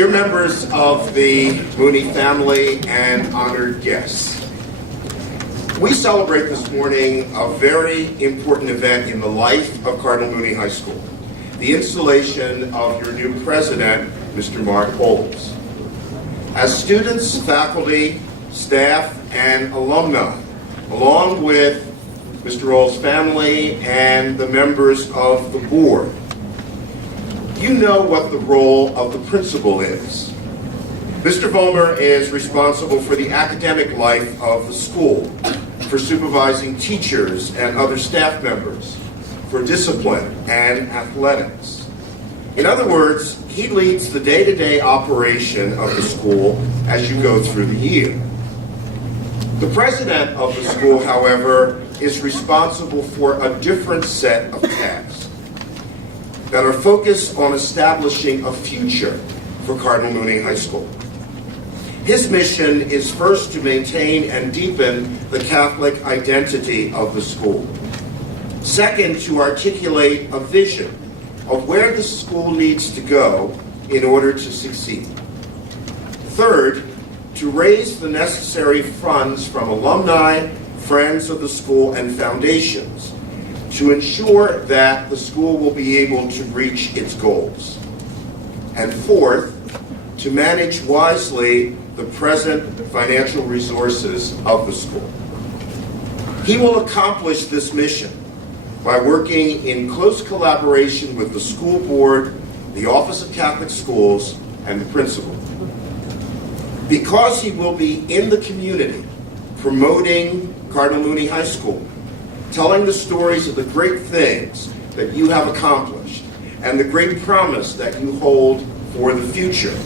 Dear members of the Mooney family and honored guests, we celebrate this morning a very important event in the life of Cardinal Mooney High School, the installation of your new president, Mr. Mark Oles. As students, faculty, staff, and alumni, along with Mr. Oles' family and the members of the board, you know what the role of the principal is. Mr. Vollmer is responsible for the academic life of the school, for supervising teachers and other staff members, for discipline and athletics. In other words, he leads the day-to-day operation of the school as you go through the year. The president of the school, however, is responsible for a different set of tasks that are focused on establishing a future for Cardinal Mooney High School. His mission is first to maintain and deepen the Catholic identity of the school. Second, to articulate a vision of where the school needs to go in order to succeed. Third, to raise the necessary funds from alumni, friends of the school, and foundations to ensure that the school will be able to reach its goals. And fourth, to manage wisely the present financial resources of the school. He will accomplish this mission by working in close collaboration with the school board, the Office of Catholic Schools, and the principal. Because he will be in the community promoting Cardinal Mooney High School, telling the stories of the great things that you have accomplished and the great promise that you hold for the future.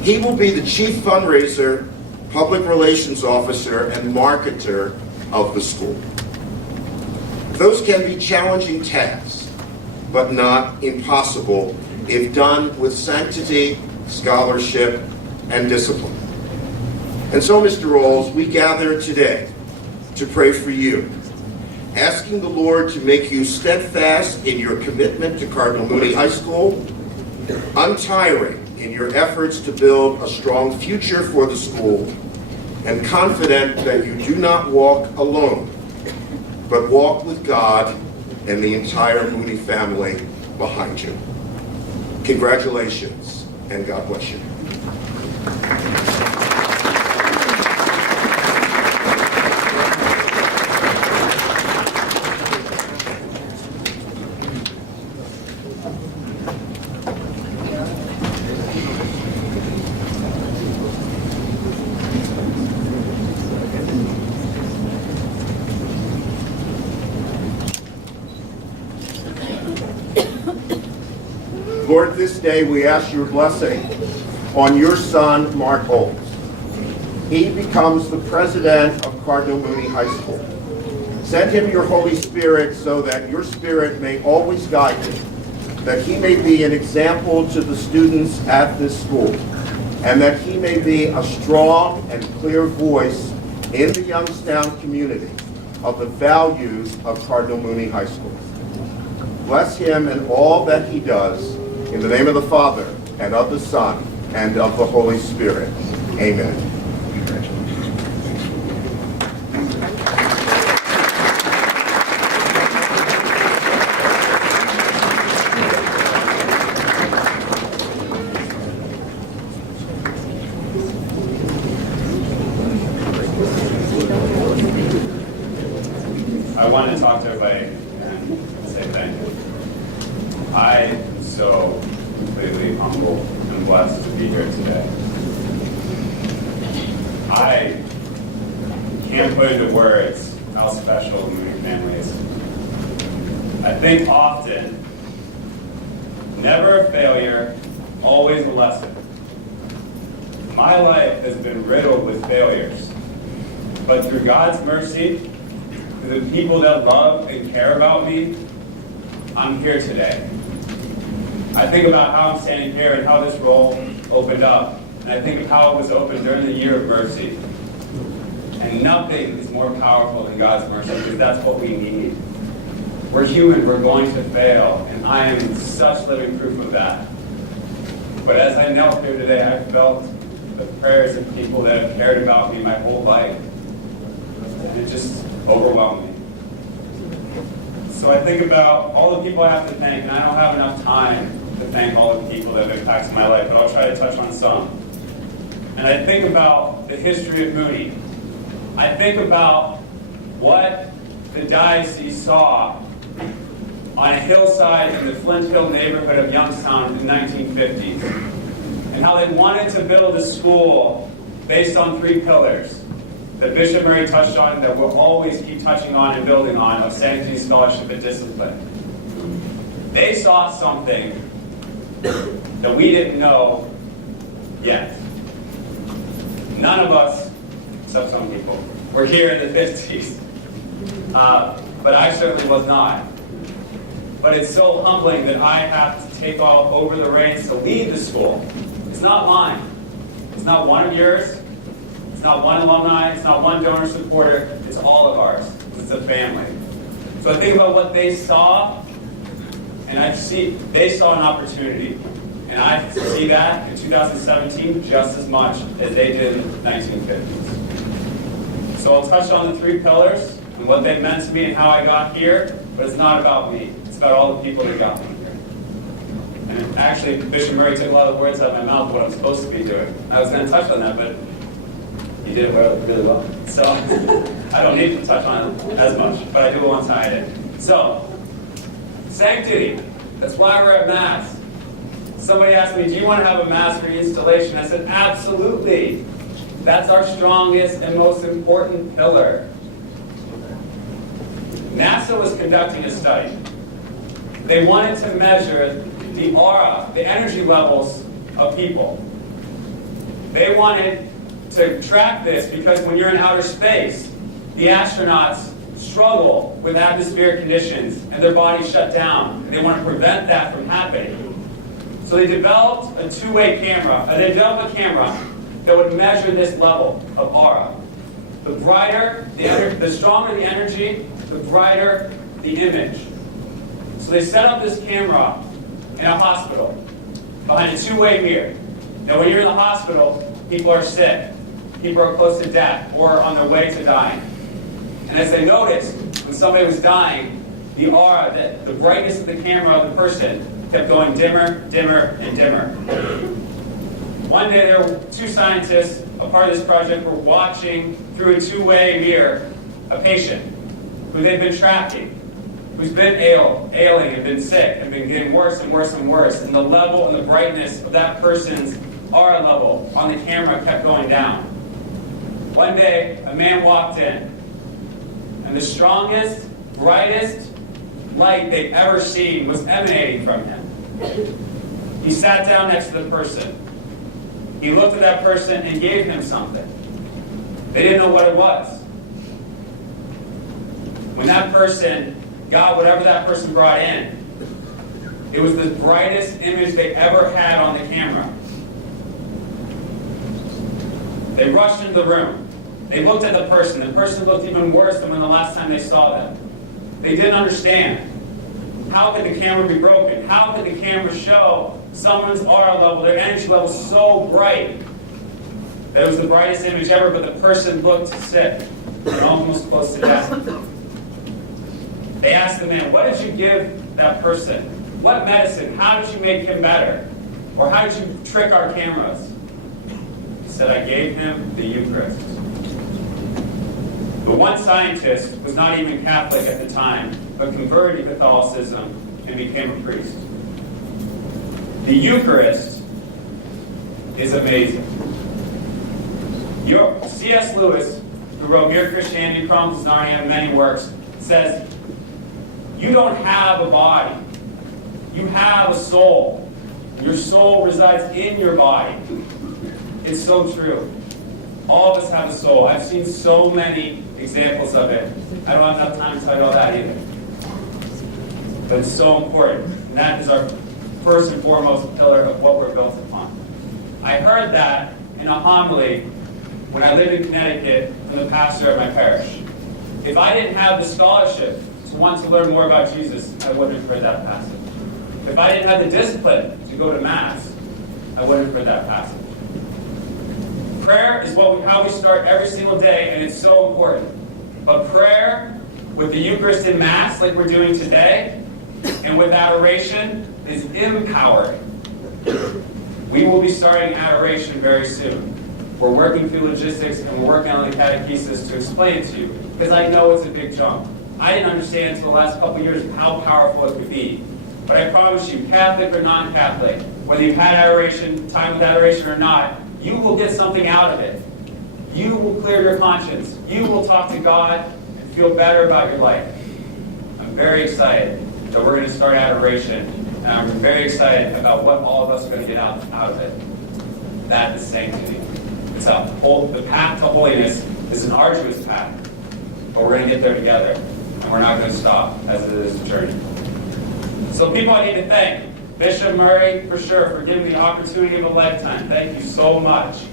He will be the chief fundraiser, public relations officer, and marketer of the school. Those can be challenging tasks, but not impossible if done with sanctity, scholarship, and discipline. And so, Mr. Oles, we gather today to pray for you, asking the Lord to make you steadfast in your commitment to Cardinal Mooney High School, untiring in your efforts to build a strong future for the school, and confident that you do not walk alone, but walk with God and the entire Mooney family behind you. Congratulations, and God bless you. Lord, this day we ask your blessing on your son, Mark Oles. He becomes the president of Cardinal Mooney High School. Send him your Holy Spirit so that your Spirit may always guide him, that he may be an example to the students at this school, and that he may be a strong and clear voice in the Youngstown community of the values of Cardinal Mooney High School. Bless him and all that he does, in the name of the Father, and of the Son, and of the Holy Spirit. Amen. I want to talk to everybody and say thank you. I am so completely humble and blessed to be here today. I can't put into words how special the Mooney family is. I think often, never a failure, always a lesson. My life has been riddled with failures, but through God's mercy, through the people that love and care about me, I'm here today. I think about how I'm standing here and how this role opened up. And I think of how it was opened during the year of mercy. And nothing is more powerful than God's mercy, because that's what we need. We're human, we're going to fail, and I am such living proof of that. But as I knelt here today, I felt the prayers of people that have cared about me my whole life. And it just overwhelmed me. So I think about all the people I have to thank, and I don't have enough time to thank all the people that have impacted my life, but I'll try to touch on some. And I think about the history of Moody. I think about what the diocese saw on a hillside in the Flint Hill neighborhood of Youngstown in the 1950s, and how they wanted to build a school based on 3 pillars that Bishop Murray touched on, that we'll always keep touching on and building on, of sanctity, scholarship, and discipline. They saw something that we didn't know yet. None of us, except some people, were here in the 50s. But I certainly was not. But it's so humbling that I have to take all over the reins to lead the school. It's not mine. It's not one of yours. It's not one alumni. It's not one donor supporter. It's all of ours. It's a family. So I think about what they saw, and they saw an opportunity. And I see that in 2017 just as much as they did in the 1950s. So I'll touch on the 3 pillars and what they meant to me and how I got here, but it's not about me. It's about all the people that got me here. And actually, Bishop Murray took a lot of the words out of my mouth, what I'm supposed to be doing. I was going to touch on that, but he did it really well. So I don't need to touch on it as much, but I do want to tie it in. So, sanctity. That's why we're at Mass. Somebody asked me, do you want to have a Mass for installation? I said, absolutely. That's our strongest and most important pillar. NASA was conducting a study. They wanted to measure the aura, the energy levels of people. They wanted to track this because when you're in outer space, the astronauts struggle with atmospheric conditions and their bodies shut down. And they want to prevent that from happening. So they developed a two-way camera. They developed a camera that would measure this level of aura. The brighter, the stronger the energy, the brighter the image. So they set up this camera in a hospital behind a two-way mirror. Now when you're in the hospital, people are sick. People are close to death or on their way to dying. And as they noticed, when somebody was dying, the aura, the brightness of the camera of the person kept going dimmer, dimmer, and dimmer. One day there were 2 scientists, a part of this project, were watching through a two-way mirror a patient who they'd been tracking, who's been ailing and been sick and been getting worse and worse and worse. And the level and the brightness of that person's aura level on the camera kept going down. One day, a man walked in, and the strongest, brightest light they'd ever seen was emanating from him. He sat down next to the person. He looked at that person and gave him something. They didn't know what it was. When that person got whatever that person brought in, it was the brightest image they ever had on the camera. They rushed into the room. They looked at the person. The person looked even worse than when the last time they saw them. They didn't understand. How could the camera be broken? How could the camera show someone's aura level, their energy level so bright that it was the brightest image ever, but the person looked sick and almost close to death? They asked the man, what did you give that person? What medicine? How did you make him better? Or how did you trick our cameras? He said, I gave him the Eucharist. But one scientist was not even Catholic at the time, but converted to Catholicism and became a priest. The Eucharist is amazing. C.S. Lewis, who wrote Mere Christianity, Chronicles of Narnia, and many works, says, you don't have a body. You have a soul. Your soul resides in your body. It's so true. All of us have a soul. I've seen so many examples of it. I don't have enough time to tell you all that either. But it's so important. And that is our first and foremost pillar of what we're built upon. I heard that in a homily when I lived in Connecticut from the pastor of my parish. If I didn't have the scholarship to want to learn more about Jesus, I wouldn't have heard that passage. If I didn't have the discipline to go to Mass, I wouldn't have heard that passage. Prayer is how we start every single day, and it's so important. But prayer with the Eucharist and Mass, like we're doing today, and with adoration, is empowering. We will be starting adoration very soon. We're working through logistics, and we're working on the catechesis to explain it to you, because I know it's a big jump. I didn't understand until the last couple of years how powerful it could be. But I promise you, Catholic or non-Catholic, whether you've had adoration, time with adoration or not, you will get something out of it. You will clear your conscience. You will talk to God and feel better about your life. I'm very excited that we're going to start adoration, and I'm very excited about what all of us are going to get out of it. That is sanctity. The path to holiness is an arduous path, but we're going to get there together, and we're not going to stop as it is a journey. So people I need to thank. Bishop Murray, for sure, for giving me the opportunity of a lifetime. Thank you so much.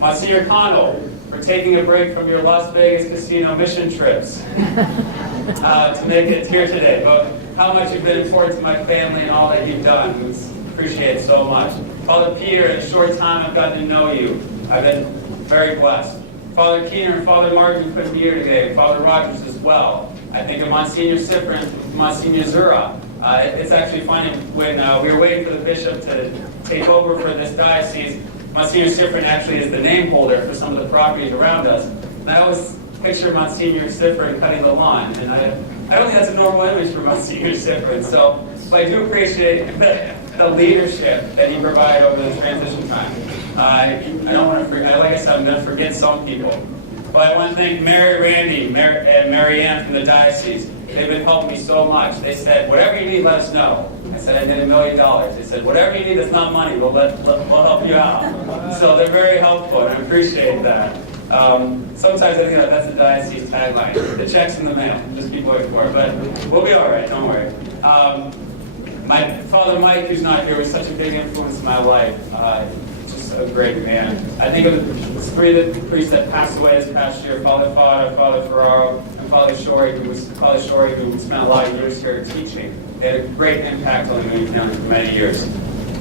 Monsignor Connell, for taking a break from your Las Vegas casino mission trips to make it here today. But how much you've been important to my family and all that you've done. We appreciate it so much. Father Peter, in a short time I've gotten to know you. I've been very blessed. Father Keener and Father Martin couldn't be here today. Father Rogers as well. I think of Monsignor Sifrin and Monsignor Zura. It's actually funny, when we were waiting for the bishop to take over for this diocese, Monsignor Sifrin actually is the name holder for some of the properties around us. And I always picture Monsignor Sifrin cutting the lawn, and I don't think that's a normal image for Monsignor Sifrin. So I do appreciate the leadership that he provided over the transition time. I don't want to forget, like I said, I'm going to forget some people. But I want to thank Mary Randy and Mary Ann from the diocese. They've been helping me so much. They said, whatever you need, let us know. I said, I need $1 million. They said, whatever you need that's not money, we'll help you out. So they're very helpful, and I appreciate that. Sometimes I think that's the diocese tagline. The check's in the mail. Just keep waiting for it. But we'll be all right. Don't worry. My Father Mike, who's not here, was such a big influence in my life. Just a great man. I think of the three of the priests that passed away this past year: Father Fada, Father Ferraro, and Father Shorey, who spent a lot of years here teaching. They had a great impact on the Moody family for many years.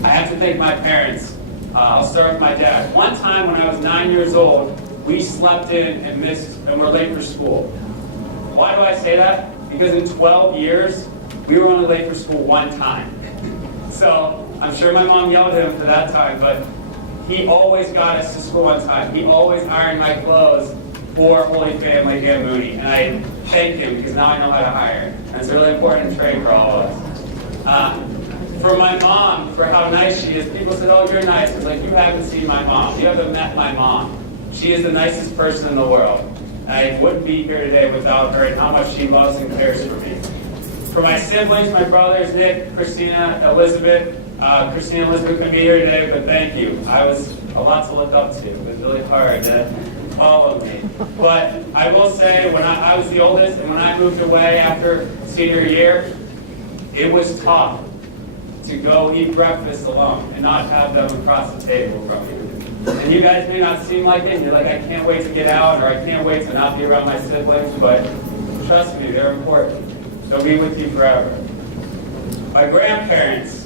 I have to thank my parents. I'll start with my dad. One time when I was 9 years old, we slept in and were late for school. Why do I say that? Because in 12 years, we were only late for school one time. So I'm sure my mom yelled at him for that time, but he always got us to school on time. He always ironed my clothes for Holy Family and Moody. And I thank him because now I know how to iron. And it's a really important trait for all of us. For my mom, for how nice she is, people said, oh, you're nice. It's like, you haven't seen my mom. You haven't met my mom. She is the nicest person in the world. And I wouldn't be here today without her and how much she loves and cares for me. For my siblings, my brothers, Nick, Christina, Elizabeth. Christina and Elizabeth couldn't be here today, but thank you. I was a lot to look up to. It was really hard to follow me. But I will say, when I was the oldest, and when I moved away after senior year, it was tough to go eat breakfast alone and not have them across the table from you. And you guys may not seem like it, and you're like, I can't wait to get out, or I can't wait to not be around my siblings, but trust me, they're important. They'll be with you forever. My grandparents,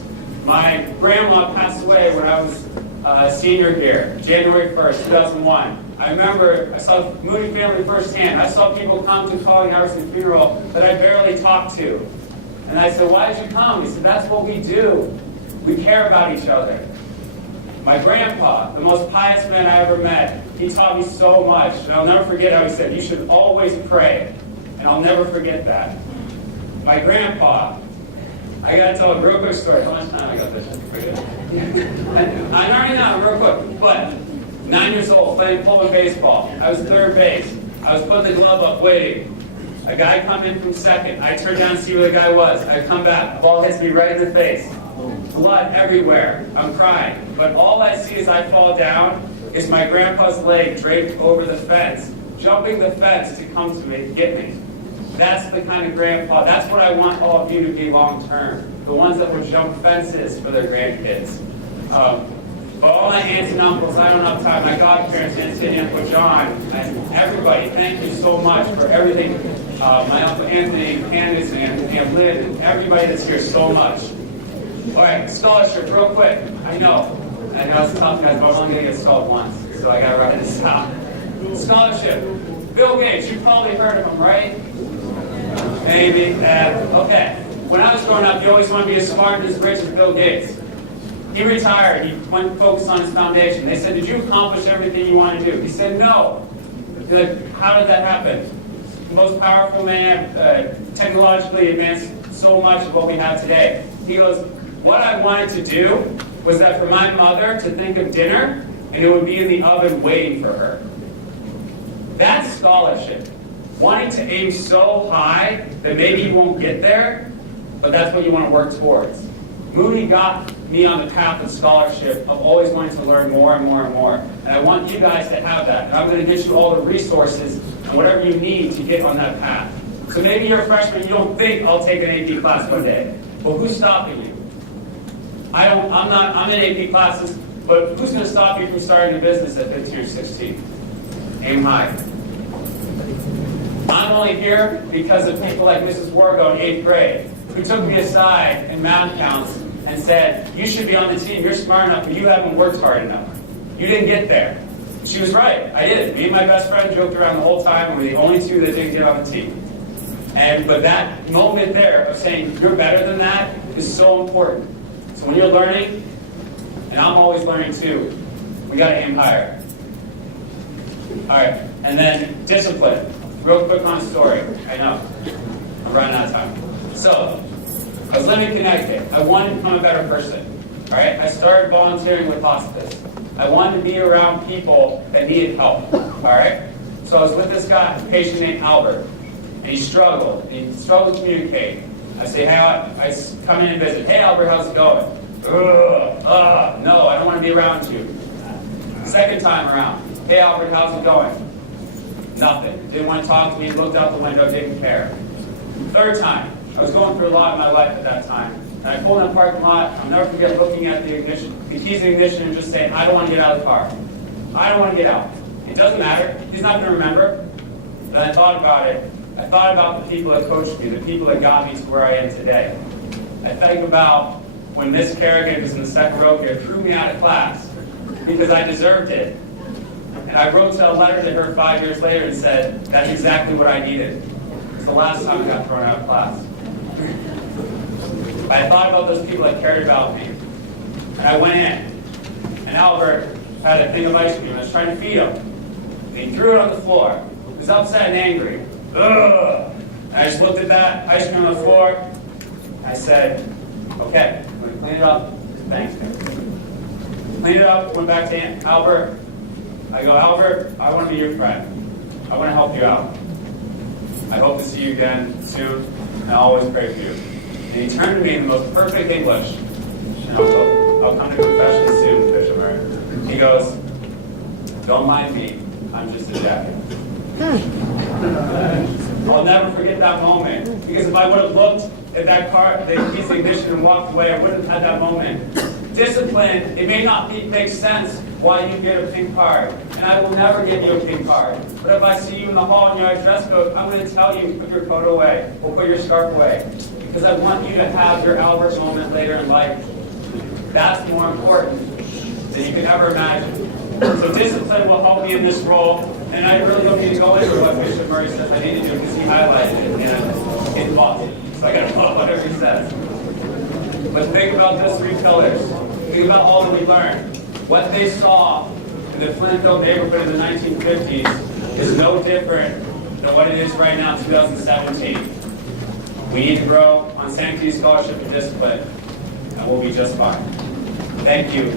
my grandma passed away when I was a senior here, January 1st, 2001. I remember I saw the Moody family firsthand. I saw people come to Colleen Harrison's funeral that I barely talked to. And I said, why did you come? He said, that's what we do. We care about each other. My grandpa, the most pious man I ever met, he taught me so much. And I'll never forget how he said, you should always pray. And I'll never forget that. My grandpa, I got to tell a real quick story. How much time I got this? I already know, real quick. But 9 years old, playing Pullman baseball. I was third base. I was putting the glove up, waiting. A guy come in from second. I turned down to see where the guy was. I come back. The ball hits me right in the face. Blood everywhere. I'm crying. But all I see as I fall down is my grandpa's leg draped over the fence, jumping the fence to come to me, get me. That's the kind of grandpa. That's what I want all of you to be long term. The ones that will jump fences for their grandkids. But all my aunts and uncles, I don't have time. My godparents, Aunt Cindy, Uncle John, and everybody, thank you so much for everything. My Uncle Anthony, Candace, and Aunt Lynn, and everybody that's here so much. All right, scholarship, real quick. I know. I know it's tough, guys, but I'm only going to get stalled once, so I got to write this out. Scholarship. Bill Gates, you've probably heard of him, right? Maybe. Okay. When I was growing up, you always wanted to be as smart and as rich as Bill Gates. He retired. He went to focus on his foundation. They said, did you accomplish everything you want to do? He said, no. They're like, how did that happen? The most powerful man, technologically advanced so much of what we have today. He goes, what I wanted to do was that for my mother to think of dinner, and it would be in the oven waiting for her. That's scholarship. Wanting to aim so high that maybe you won't get there, but that's what you want to work towards. Mooney got me on the path of scholarship, of always wanting to learn more and more and more. And I want you guys to have that. And I'm going to get you all the resources and whatever you need to get on that path. So maybe you're a freshman, you don't think I'll take an AP class one day. Well, who's stopping you? I'm in AP classes, but who's going to stop you from starting a business at 15 or 16? Aim high. I'm only here because of people like Mrs. Wargo in 8th grade, who took me aside in math counts and said, you should be on the team, you're smart enough, but you haven't worked hard enough. You didn't get there. She was right, I did. Me and my best friend joked around the whole time, and we're the only two that didn't get on the team. But that moment there of saying, you're better than that, is so important. So when you're learning, and I'm always learning too, we got to aim higher. All right, and then discipline. Real quick on a story. I know, I'm running out of time. So, I was living in Connecticut. I wanted to become a better person. All right, I started volunteering with hospice. I wanted to be around people that needed help. All right, so I was with this guy, a patient named Albert, and he struggled. He struggled to communicate. I say, hey, I come in and visit. Hey, Albert, how's it going? No, I don't want to be around you. Second time around, hey, Albert, how's it going? Nothing. Didn't want to talk to me, looked out the window, didn't care. Third time, I was going through a lot in my life at that time. And I pulled in a parking lot. I'll never forget looking at the ignition, the keys in the ignition, and just saying, I don't want to get out of the car. I don't want to get out. It doesn't matter. He's not going to remember. Then I thought about it. I thought about the people that coached me, the people that got me to where I am today. I think about when Miss Kerrigan, who's in the second row here, threw me out of class because I deserved it. And I wrote a letter to her 5 years later and said, that's exactly what I needed. It's the last time I got thrown out of class. But I thought about those people that cared about me. And I went in, and Albert had a thing of ice cream. I was trying to feed him. And he threw it on the floor. He was upset and angry. Ugh. And I just looked at that ice cream on the floor. I said, okay, I'm going to clean it up. Thanks, man. Cleaned it up, went back to Albert. I go, Albert, I want to be your friend. I want to help you out. I hope to see you again soon, and I'll always pray for you. And he turned to me in the most perfect English. And I'll come to confession soon, Bishop. He goes, don't mind me, I'm just a jacket. I'll never forget that moment, because if I would have looked at that car, the piece of ignition, and walked away, I wouldn't have had that moment. Discipline, it may not make sense why you get a pink card, and I will never get you a pink card. But if I see you in the hall and you're at dress code, I'm going to tell you, put your coat away, or put your scarf away, because I want you to have your Albert moment later in life. That's more important than you could ever imagine. So discipline will help me in this role, and I really don't need to go into what Bishop Murray says I need to do, because he highlighted it, and it's bossy, so I got to follow whatever he says. But think about those 3 pillars. Think about all that we learned. What they saw in the Flintfield neighborhood in the 1950s is no different than what it is right now in 2017. We need to grow on sanctity, scholarship, and discipline, and we'll be just fine. Thank you.